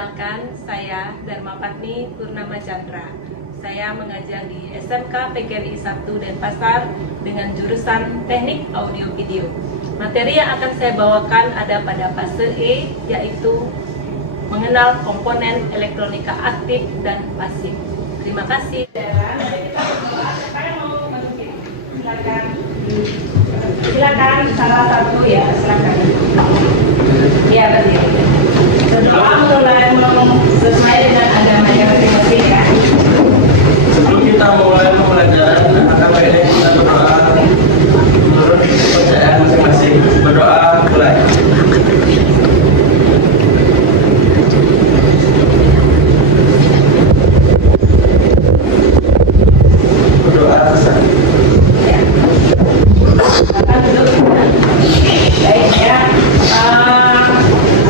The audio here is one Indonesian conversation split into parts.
Perkenalkan, saya Dharma Patni Purnama Chandra. Saya mengajar di SMK PGRI 1 Denpasar dengan jurusan Teknik Audio Video. Materi yang akan saya bawakan ada pada fase E, yaitu mengenal komponen elektronika aktif dan pasif. Terima kasih. Silakan salah satu ya, silakan. Ya, betul. Berdoa mulai sesuai dengan agama yang masing-masing ya. Sebelum kita mulai pembelajaran agama ini, kita berdoa menurut kepercayaan masing-masing. Berdoa mulai. Berdoa selesai. Baik ya.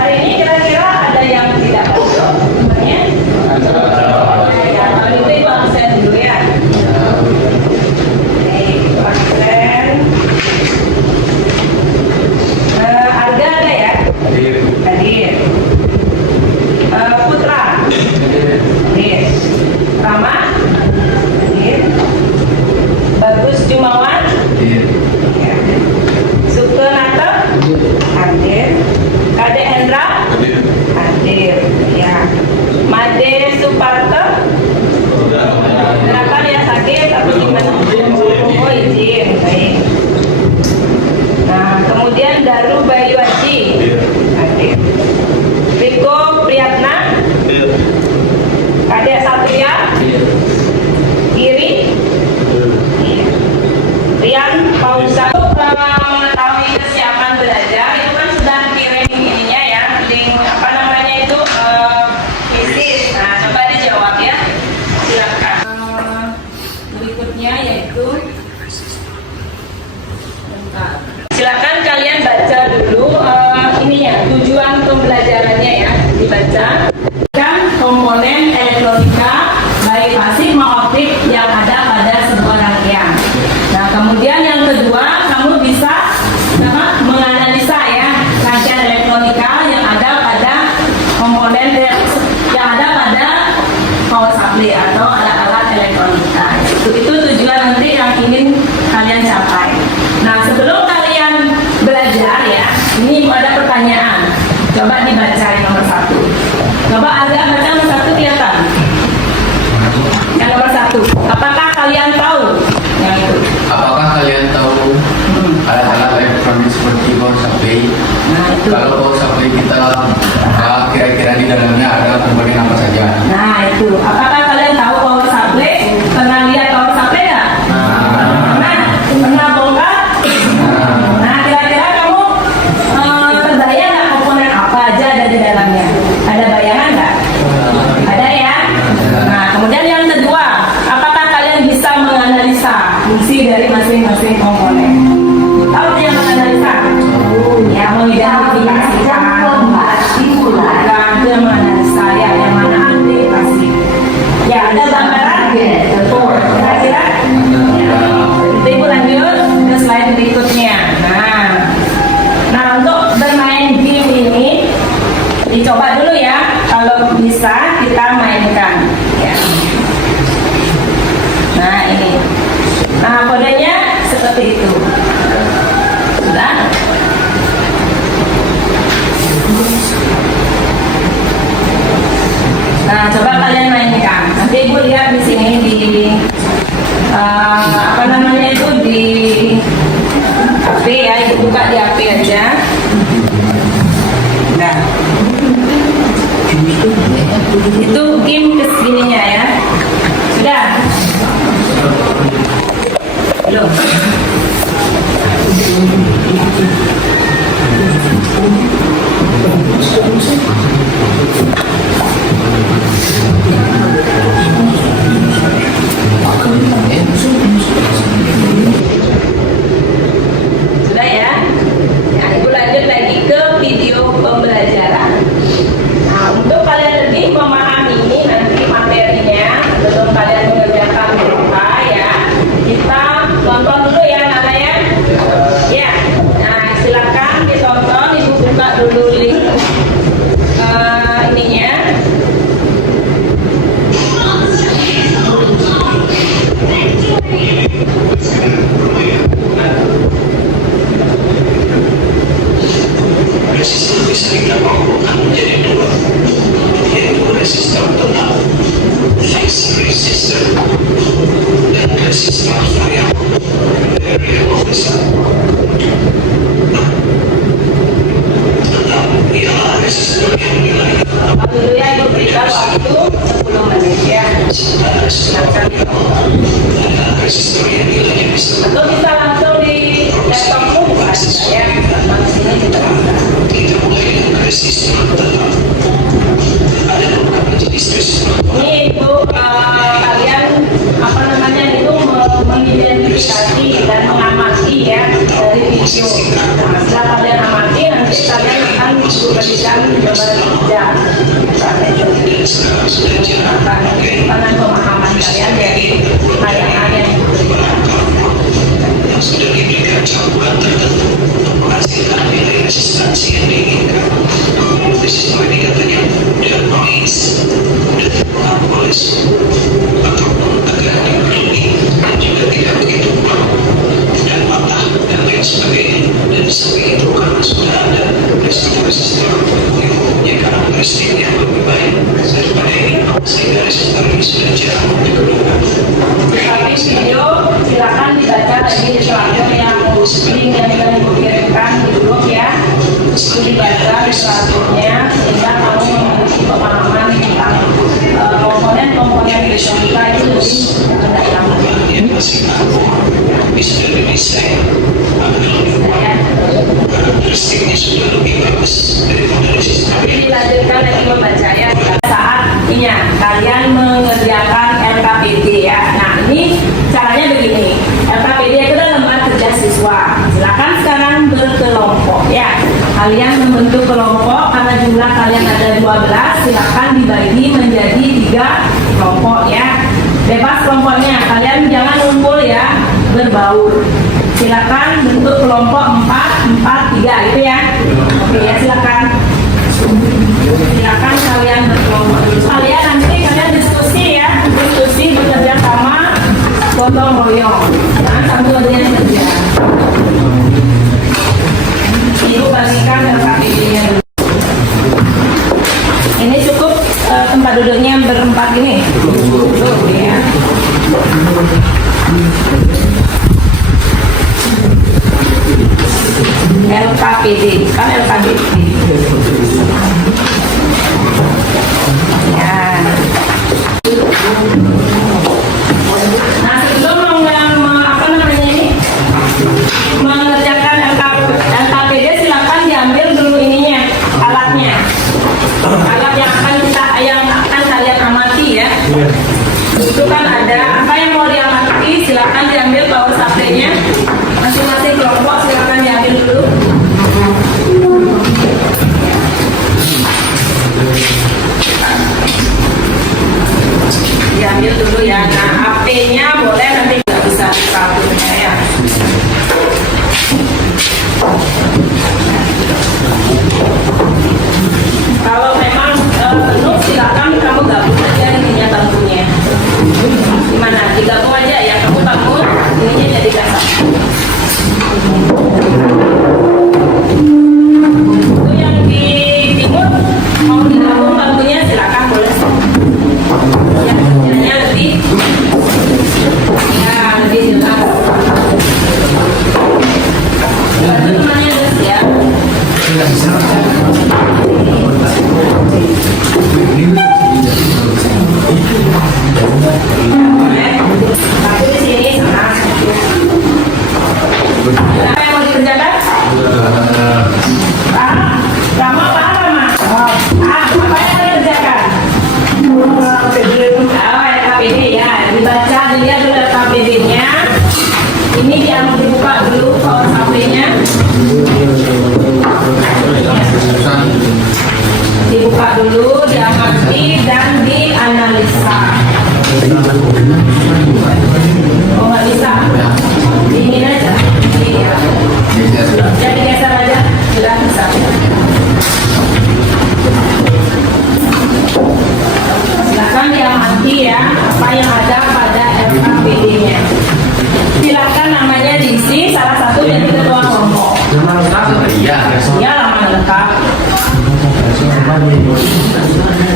Hari ini kira-kira ada yang tidak paham sebenarnya? Ya, kalau itu Ibu absen dulu ya. Baik, Ibu absen. Arga ada ya? Hadir. Putra? Hadir. Rama? Hadir. Bagus Jumawan? Ya. Sukenata? Hadir. Kadek Hendra? Hadir. Ya. Made Suparto? Kenapa dia sakit atau gimana? Oh, izin. Baik. Nah, kemudian Daru Bayu Aji? Hadir. Riko Priyatna? Kadek Satria? Giri? Iya. Rian Pausa. Mengetahui kesiapan belajar itu kan sudah kirim ininya ya, link apa namanya itu isi. Nah, coba dijawab ya. Silakan. Berikutnya yaitu silakan kalian baca dulu ininya, tujuan pembelajarannya ya, dibaca. Komponen elektronika baik pasif maupun aktif yang ada pada sebuah rangkaian. Nah, kemudian yang kedua, kamu bisa menganalisa ya rangkaian elektronika yang ada pada komponen yang ada pada power supply atau alat-alat elektronika. Itu tujuan nanti yang ingin kalian capai. Nah, sebelum kalian belajar ya, ini ada pertanyaan. Coba dibaca yang nomor 1. Coba agak baca nomor 1 kelihatan. Yang nomor 1. Apakah kalian tahu yang itu? Apakah kalian tahu alat-alat elektronik seperti power supply? Nah, itu. Kalau power supply kita kira-kira di dalamnya ada komponen apa saja? Nah, itu. Apakah kalian tahu power supply? Pernah lihat power supply nggak? Pernah bongkar? Nah, kira-kira kamu terbayang nggak komponen apa aja ada di dalamnya? Ada bayangan nggak? Ada ya? Nah, kemudian yang kedua, apakah kalian bisa menganalisa fungsi dari masing-masing komponen? Tahu yang menganalisa? Ya, mengidentifikasikan. Bukan, itu yang menganalisa ya, yang mana aktif, pasif. Ya, ada gambaran? Betul. Kira-kira? Ya. Ibu lanjut ke slide berikutnya. Nah, untuk bermain game ini dicoba dulu ya. Kalau bisa kita mainkan. Ya. Nah, ini. Nah, kodenya seperti itu. Sudah? Nah, coba kalian mainkan. Nanti Ibu lihat di sini di apa namanya itu di HP ya. Ibu buka di HP aja. Nah, itu game kesininya ya. Sudah? Belum? Sudah ya? Nah, Ibu lanjut lagi ke video pembelajaran. Nah, untuk kalian lebih memahami ini nanti materinya, sebelum kalian mengerjakan di rumah ya, kita tonton dulu ya Nana ya. Ya, nah silakan ditonton. Ibu buka dulu link ininya. video. Nah, setelah kalian amati, nanti kalian akan diberikan jawaban kerja. Akan pemahaman kalian dari tayangan yang diberikan. Sudah diberikan campuran tertentu untuk menghasilkan nilai resistansi yang diinginkan. Sesuai katanya dan noise, polis, ataupun agak dipenuhi dan juga tidak begitu bau dan patah dan lain sebagainya. Dan samping itu karena sudah ada resistor yang mempunyai karakteristik yang lebih baik daripada ini, sehingga resistor ini sudah jarang digunakan. Tapi video silakan dibaca lagi di platform yang link yang sudah dikirimkan di grup ya. Itu dibaca di platformnya sehingga kamu memiliki pemahaman tentang komponen-komponen fisika itu lebih mendalam. Yang masih aku bisa didesain karakteristiknya sudah lebih bagus daripada resistor. Jadi dilanjutkan lagi membaca ya. Saatnya kalian mengerjakan LKPD ya. Nah ini caranya begini. LKPD itu adalah lembar kerja siswa. Silakan sekarang berkelompok ya. Kalian membentuk kelompok karena jumlah kalian ada 12. Silakan dibagi menjadi 3 kelompok ya. Bebas kelompoknya. Kalian jangan ngumpul ya, berbaur. Silakan bentuk kelompok 4, 4, 3 gitu ya. Oke ya, silakan. Silakan kalian berkelompok dulu. Kalian nanti kalian diskusi ya, diskusi bekerja sama, gotong royong. Jangan sambil ada yang kerja. Ibu bagikan LKPD-nya dulu. Ini cukup tempat duduknya berempat gini. Cukup ya. LKPD kan LKPD. Ya. Nah sebelum mengerjakan LKPD silakan diambil dulu ininya alatnya, alat yang akan kalian amati ya. Itu kan ada apa yang mau diamati, silakan diambil power supply-nya masing-masing kelompok, silakan diambil dulu. Diambil dulu ya. Nah HP-nya boleh nanti nggak bisa kabelnya ya. Kalau memang penuh silakan kamu gabung aja ininya bangkunya. Gimana? Digabung aja ya, kamu bangun ininya jadi kasar. Itu yang di timur mau digabung bangkunya silakan boleh. Yang kerjanya lebih ya lebih jelas. Bantu temannya terus ya. Tapi di sini sana. Apa yang mau dikerjakan? Rama apa Rama? Apa yang mau dikerjakan? LKPD ya. Dibaca dilihat dulu LKPD-nya. Ini yang dibuka dulu power supply-nya. Dibuka dulu, diamati dan dianalisa. Oh nggak bisa? Ini aja. Iya. Jadi geser aja, sudah bisa. Silakan diamati ya apa yang ada pada LKPD-nya. Silakan namanya diisi salah satu jadi ketua kelompok. Iya. Ya nama lengkap.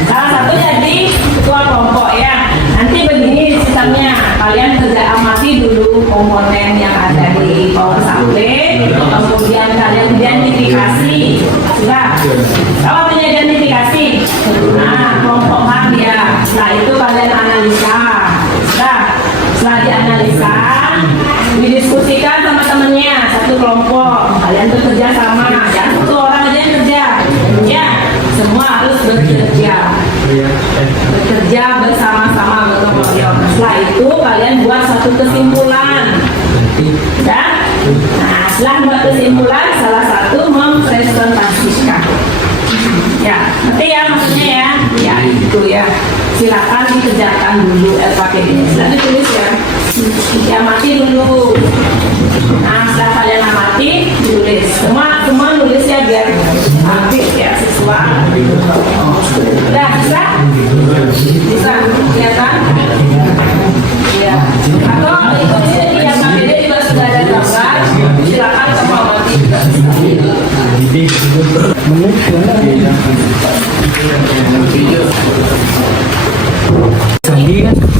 Salah satu jadi ketua kelompok ya. Nanti begini sistemnya, kalian kerja amati dulu komponen yang ada di power supply, kemudian kalian identifikasi. Sudah. Kalau punya identifikasi, nah kelompok mana dia. Setelah itu kalian analisa. Sudah. Setelah dianalisa, didiskusikan sama temennya satu kelompok. Kalian bekerja sama, jangan satu orang aja yang kerja. Ya, semua harus bekerja. Bekerja bersama-sama gotong royong. Setelah itu kalian buat satu kesimpulan. Dan Nah, setelah membuat kesimpulan, salah satu mempresentasikan. Ya, ngerti ya maksudnya ya? Ya, itu ya. Silakan dikerjakan dulu LKPD-nya. Silakan ditulis ya. Amati dulu. Nah, setelah kalian amati, tulis. Semua nulis ya biar aktif ya, sesuai. Udah bisa? Bisa, ya kan? Ya. Atau itu di LKPD juga sudah ada gambar. Silakan kamu amati juga bisa.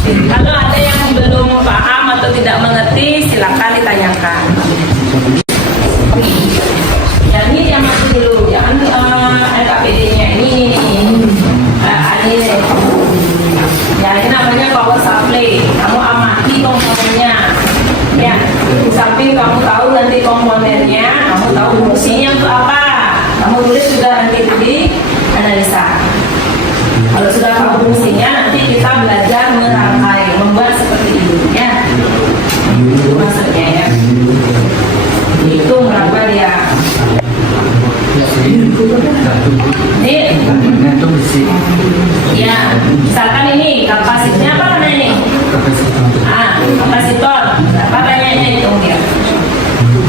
Kalau ada yang belum paham atau tidak mengerti, silakan ditanyakan. Ya, ini yang masih dulu, jangan LKPD-nya ini. Ya, ini namanya power supply. Kamu amati komponennya. Ya, di samping kamu tahu nanti komponennya, kamu tahu fungsinya untuk apa. Kamu tulis juga nanti di analisa. Kalau sudah tahu fungsinya, nanti kita belajar merangkai, membuat seperti ini ya. Itu maksudnya ya. Itu merangkai dia. Ini, ya, misalkan ini kapasitasnya apa namanya ini? Kapasitor. Apa tanyanya itu ya?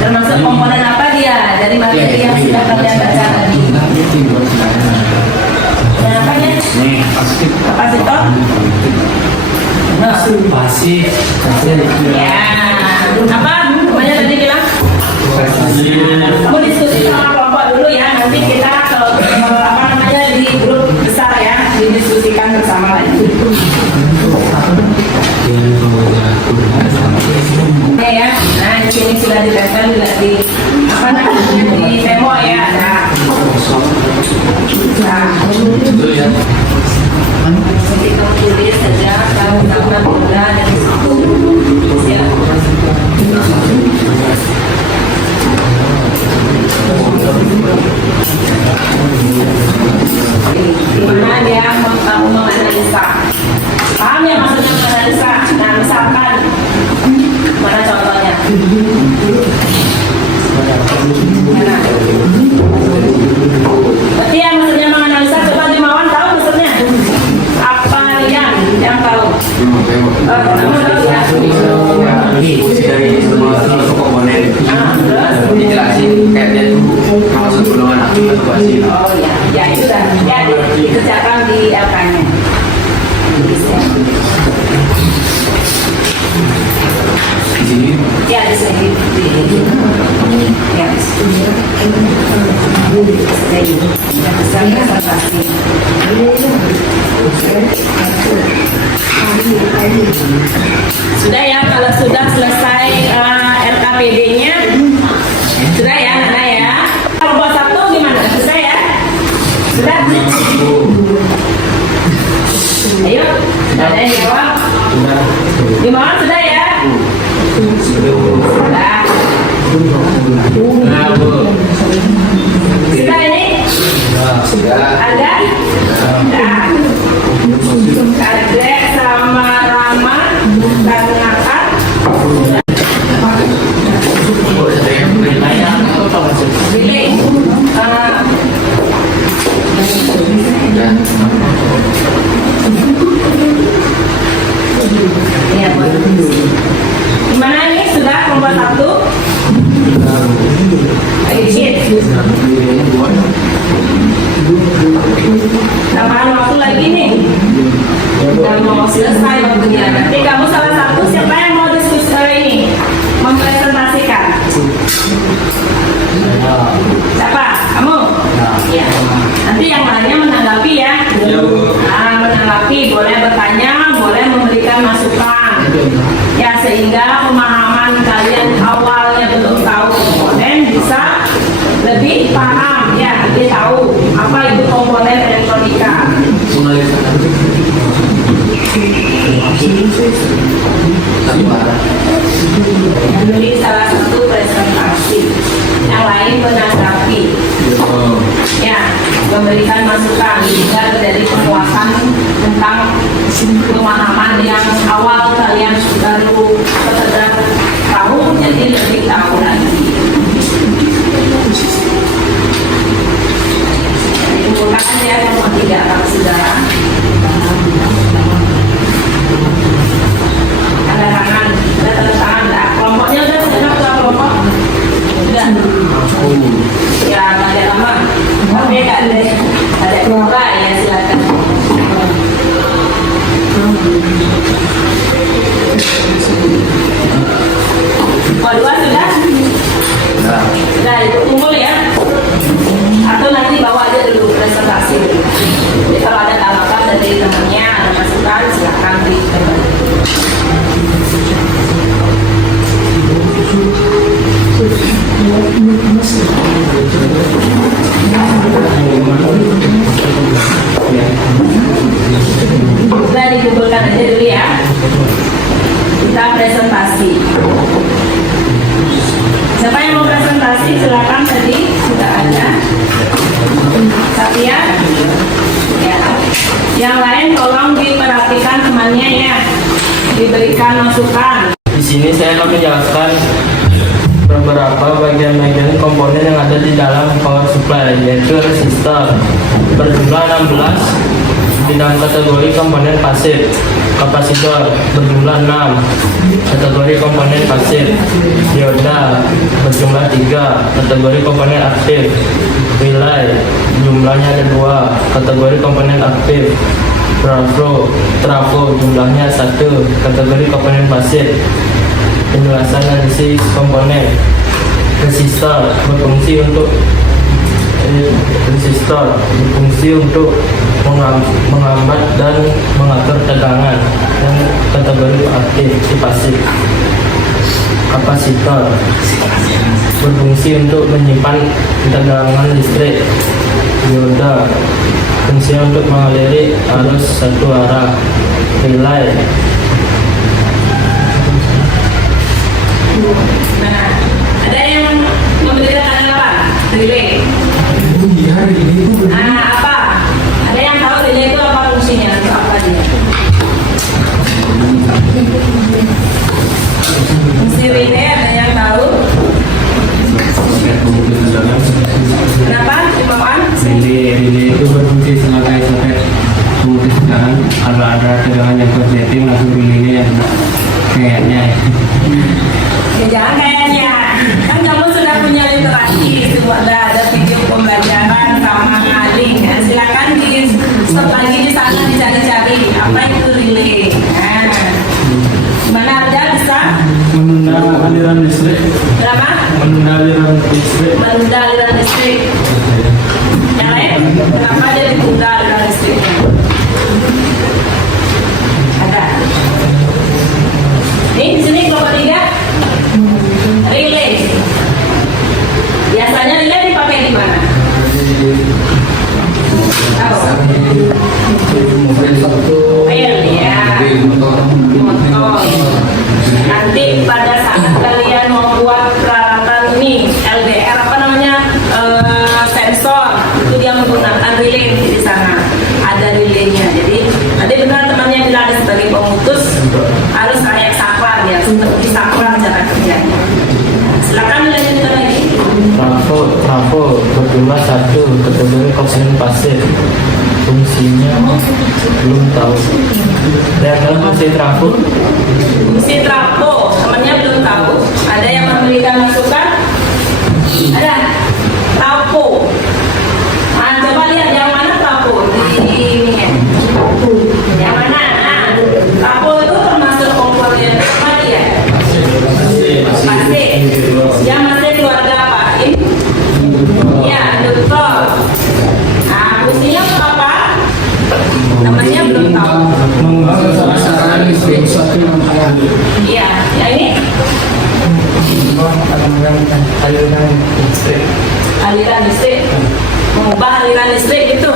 Termasuk komponen apa dia? Dari materi yang sudah kalian baca tadi. Apanya? Kapasitor? Pasif. Ya. Apa? Namanya tadi bilang? Kamu diskusi sama kelompok dulu ya. Nanti kita di grup besar ya, didiskusikan bersama lagi. Oke ya. Nah, di sini sudah ditempel juga di apa namanya di demo ya. Nanti kamu tulis saja tahun-tahun bulan dan situ ya. Dimana dia kamu menganalisa? Paham ya maksudnya menganalisa? Nah, misalkan mana contohnya? Mana? Berarti yang maksudnya menganalisa, coba Dimawan tahu maksudnya? Apa yang tahu? Kamu tahu ya? Fungsi dari semua komponen dijelasin kayaknya itu masuk golongan aktif atau pasif. Oh ya, ya itu dah. Ya dikerjakan di LK-nya. Di sini Ya di sini. Ya di sini. Misalnya transaksi. Sudah ya, kalau sudah selesai LKPD-nya, sudah ya, Nana ya. Kalau buat satu gimana? Sudah ya? Sudah? Ayo, ada yang jawab? Gimana sudah ya? Sudah. Sudah ini? Ada? Kadek sama Rama dan Ngakak. Pilih. Ya, gimana ini? Sudah kelompok satu? Tambahan waktu lagi nih. Udah mau selesai waktunya. Nanti kamu salah satu siapa yang mau diskusi ini? Mempresentasikan. Siapa? Kamu? Ya. Nanti yang lainnya menanggapi ya. Nah, menanggapi, boleh bertanya, boleh memberikan masukan. Ya, sehingga pemahaman kalian awalnya belum tahu komponen bisa lebih paham ya, lebih tahu apa itu komponen elektronika. Jadi salah satu presentasi, yang lain menanggapi, ya, memberikan masukan hingga terjadi penguatan tentang pemahaman yang awal kalian baru sekedar tahu, jadi lebih tahu lagi. silakan dikembali. Kita dikumpulkan aja dulu ya. Kita presentasi. Siapa yang mau presentasi silakan, tadi sudah ada. Satya. Ya. Yang lain tolong diperhatikan temannya ya. Diberikan masukan. Di sini saya akan menjelaskan beberapa bagian-bagian komponen yang ada di dalam power supply, yaitu resistor berjumlah 16 di dalam kategori komponen pasif, kapasitor berjumlah 6 kategori komponen pasif, dioda berjumlah 3 kategori komponen aktif, relay jumlahnya ada 2 kategori komponen aktif, trafo jumlahnya 1 kategori komponen pasif. Penjelasan analisis komponen. Resistor berfungsi untuk menghambat dan mengatur tegangan dan kategori aktif di pasif. Kapasitor berfungsi untuk menyimpan tegangan listrik. Dioda fungsi untuk mengaliri arus satu arah. Relay Nah, ada yang memberikan apa? Relay. Nah, apa? Ada yang tahu relay itu apa fungsinya? Untuk apa dia? Fungsi relay ada yang tahu? Kenapa? Dimauan? Relay itu berfungsi sebagai pemutus tegangan. Kalau ada tegangan yang positif langsung relaynya yang kayaknya. Ya jangan kayaknya. Kan kamu sudah punya literasi, sudah ada video pembelajaran sama link. Nah, silakan di stop lagi di sana dicari-cari apa itu relay. Nah, gimana ada bisa? menunda aliran listrik. Berapa? Menunda aliran listrik. Menunda aliran listrik. Yang lain? Kenapa dia ditunda aliran listrik? Ada. Nih di sini kelompok 3. Relay. Biasanya relay dipakai di mana? Tahu? Mobil ya. Motor. Nanti pada saat kalian membuat peralatan ini LDR apa namanya sensor, itu dia menggunakan relay di sana. Ada relaynya. Jadi tadi benar temannya bilang ada sebagai pemutus harus kayak saklar ya, seperti saklar cara kerjanya. Silakan dilanjutkan lagi. Trafo berjumlah 1 kategori komponen pasif. Fungsinya belum tahu. Lihat fungsi trafo. Fungsi trafo temannya belum tahu. Ada yang memberikan masukan? Ada. Trafo. Nah, coba lihat yang mana trafo di ini ya. Yang mana? Nah, trafo itu termasuk komponen apa dia? Masih. Yang masih keluarga apa? Ya, betul. Nah, fungsinya apa? Namanya belum tahu. Iya, ya ini aliran listrik. Mengubah aliran listrik itu.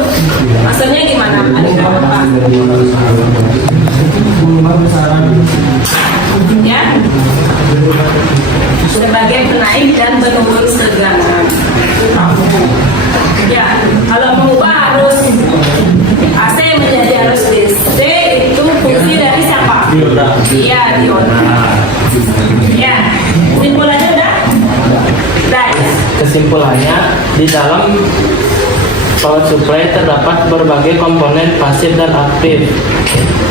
Maksudnya gimana? Aliran apa? Ya. Sebagai penaik dan penurun tegangan. Ya, kalau mengubah arus AC menjadi arus DC itu fungsi dari siapa? Dioda. Iya, dioda. Ya, kesimpulannya udah? Udah ya? Kesimpulannya, di dalam power supply terdapat berbagai komponen pasif dan aktif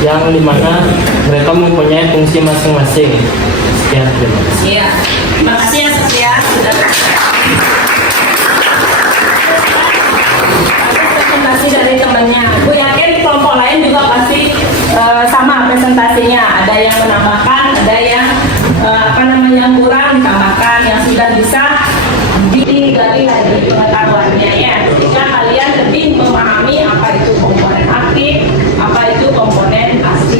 yang dimana mereka mempunyai fungsi masing-masing. Sekian, terima kasih. Iya. Terima kasih ya Satya sudah presentasi dari temannya. Gue yakin kelompok lain juga pasti sama presentasinya. Ada yang menambahkan, ada yang kurang ditambahkan, yang sudah bisa digali lagi pengetahuannya ya. Sehingga kalian lebih memahami apa itu komponen aktif, apa itu komponen pasif.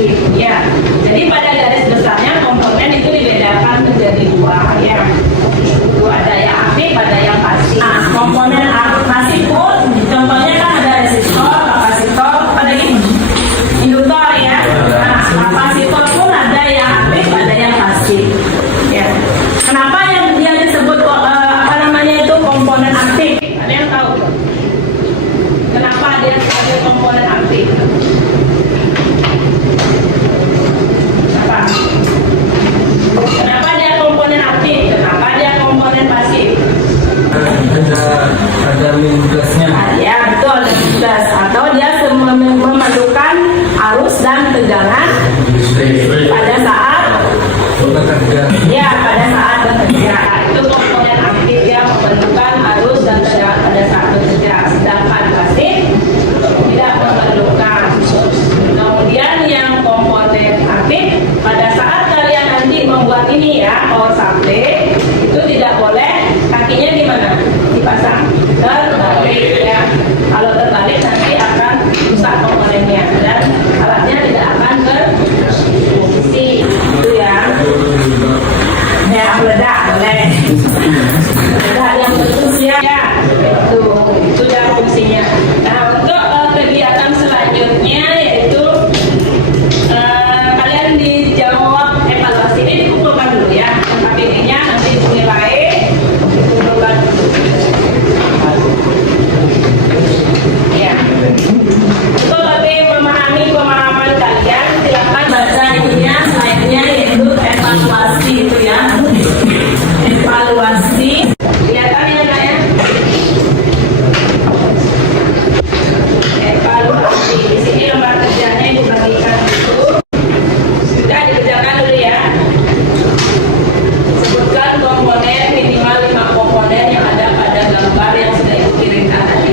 ini ya, power supply itu tidak boleh kakinya di mana? Dipasang terbalik ya. Kalau terbalik nanti akan rusak komponennya dan alatnya tidak akan berfungsi. Itu ya. Ya, meledak boleh. Meledak yang betul ya. Itu dah fungsinya. Nah, untuk kegiatan selanjutnya yaitu kalian dijawab evaluasi ini dikumpulkan dulu ya. KPD-nya nanti dinilai dikumpulkan. Ya. Untuk lebih memahami pemahaman kalian, silakan baca ininya, slide-nya yaitu evaluasi itu ya. Evaluasi. Kelihatan ya Kak ya? Evaluasi. Di sini lembar kerjanya yang dibagikan itu sudah dikerjakan dulu ya. Sebutkan komponen minimal 5 komponen yang ada pada gambar yang sudah dikirimkan tadi.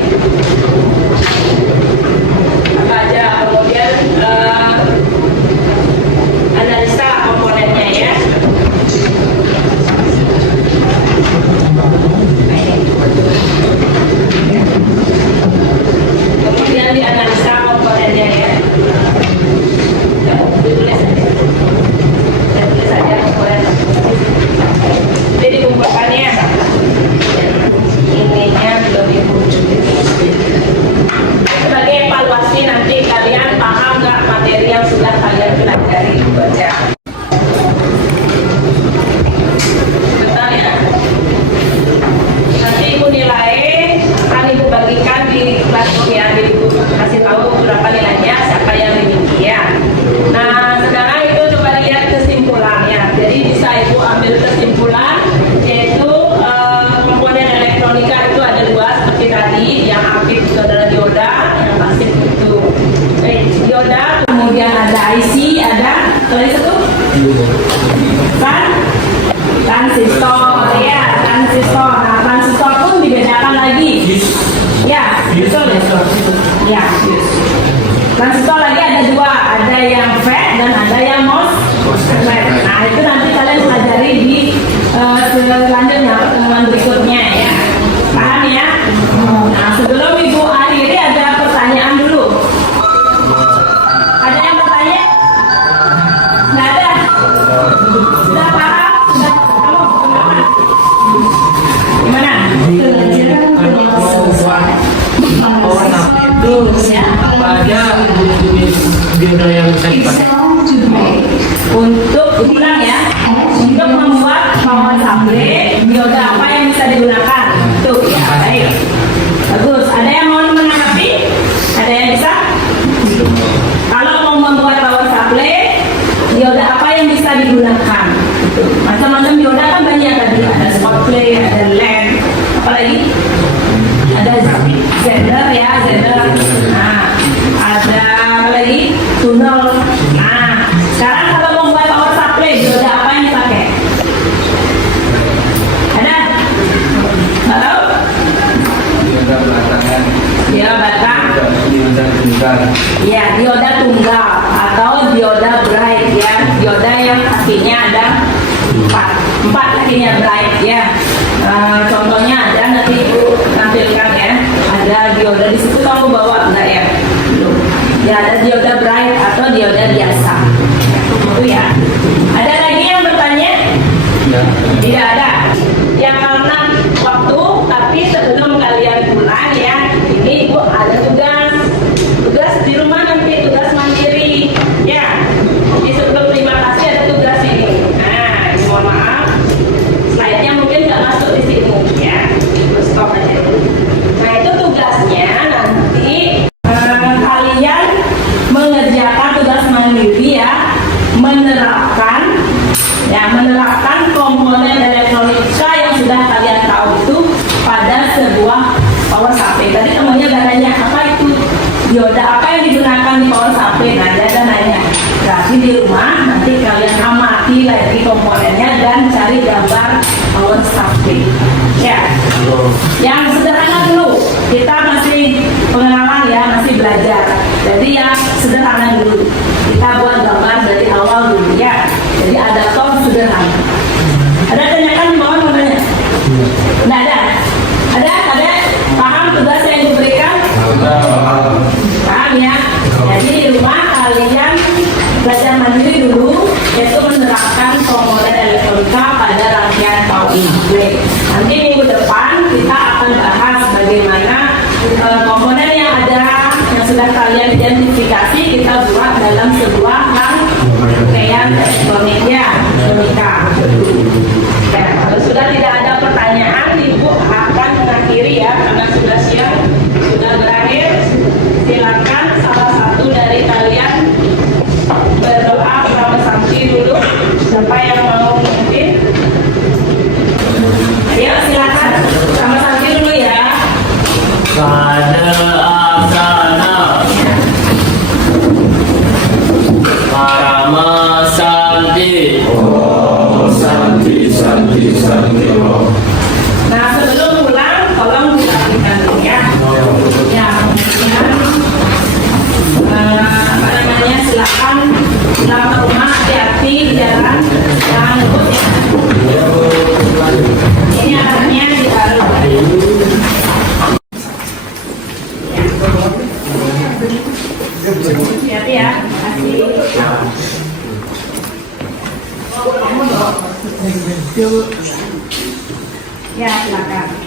Apa aja, kemudian analisa komponennya ya. Kemudian dianalisa komponennya ya. Ditulis saja. Tulis saja komponen. Jadi dikumpulkannya. Ininya belum dikumpulkan. Sebagai evaluasi nanti kalian paham nggak materi yang sudah kalian pelajari itu aja. Bentar ya. Nanti ibu nilai akan ibu bagikan di kelasroom ya, ibu kasih tahu berapa nilainya, siapa yang dimiliki ya. Nah sekarang itu coba lihat kesimpulannya. Jadi bisa ibu ambil kesimpulan yaitu komponen elektronika itu ada 2 seperti tadi, yang aktif itu adalah dioda, yang pasif itu dioda, kemudian ada IC, ada satu transistor ya, transistor. Nah, transistor pun dibedakan lagi. Ya, betul ya. Transistor lagi ada 2, ada yang FET dan ada yang MOSFET. Nah, itu nanti kalian pelajari di selanjutnya, pertemuan berikutnya ya. Paham ya? Nah, sebelum ibu akhiri ada pertanyaan dulu. Ada yang bertanya? Nggak ada? Sudah paham? Sudah kamu kenapa? Gimana? Itu apa aja jenis dioda yang bisa dipakai? Untuk ulang ya, untuk membuat power supply, dioda apa yang bisa digunakan? Tuh ya, baik. Bagus. Ada yang mau menanggapi? Ada yang bisa? Kalau mau membuat power supply, dioda apa yang bisa digunakan? Macam-macam dioda kan banyak tadi. Ada spotlight, ada LED, apa lagi? Ada zender ya, zender. Nah, ada apa lagi? Tunnel. Nah, sekarang kalau mau buat power supply, dioda apa yang dipakai? Ada? Tahu? Dioda batang. Ya, dioda tunggal atau dioda bright ya. Dioda yang kakinya ada 4 kakinya bright ya. Contohnya ada, nanti ibu tampilkan ya. Ada dioda di situ, kamu bawa enggak ya? Belum. Ya, ada dioda bright atau dioda biasa. Itu ya. Ada lagi yang bertanya? Tidak ada. Ya karena waktu, tapi sebelum kalian pulang ya, ini ibu ada tugas di rumah nanti, tugas mandiri ya. Jadi sebelum terima kasih ada tugas ini. Nah, mohon maaf, slide-nya mungkin nggak masuk di sini ya. Stop aja. Nah itu tugasnya nanti kalian mengerjakan tugas mandiri ya, menerapkan komponen elektronika yang sudah kalian tahu itu pada sebuah power supply. Tadi temannya udah nanya apa itu dioda, apa yang digunakan di power supply. Nah dia ada nanya. Berarti di rumah nanti kalian amati lagi komponennya dan cari gambar power supply. Ya, yang sederhana dulu. Kita masih pengenalan ya, masih belajar. Jadi yang sederhana dulu. Kita buat gambar dari awal dulu ya. Jadi adaptor sederhana. Ada tanyakan di bawah mau nanya? Nggak ada. Ada. Paham tugas yang diberikan? Paham ya? Jadi di rumah kalian belajar mandiri dulu, yaitu menerapkan komponen elektronika pada rangkaian KUP. Nanti minggu depan kita akan bahas bagaimana komponen yang ada yang sudah kalian identifikasi kita buat dalam sebuah rangkaian elektronika. Kalau sudah tidak ada pertanyaan, Ibu akan mengakhiri ya, karena sudah siang, sudah berakhir. Silakan salah satu dari kalian berdoa bersama Sakti dulu. Siapa yang mau memimpin? Ayo silakan sama Sakti dulu ya. Asana Parama Santi. Nah sebelum pulang, tolong dilakukan ya. Ya, apa namanya? Silakan pulang ke rumah, hati-hati di jalan, jangan ngebut ya. Ini anaknya ditaruh. Hati-hati ya. Kasih. Ya, silakan.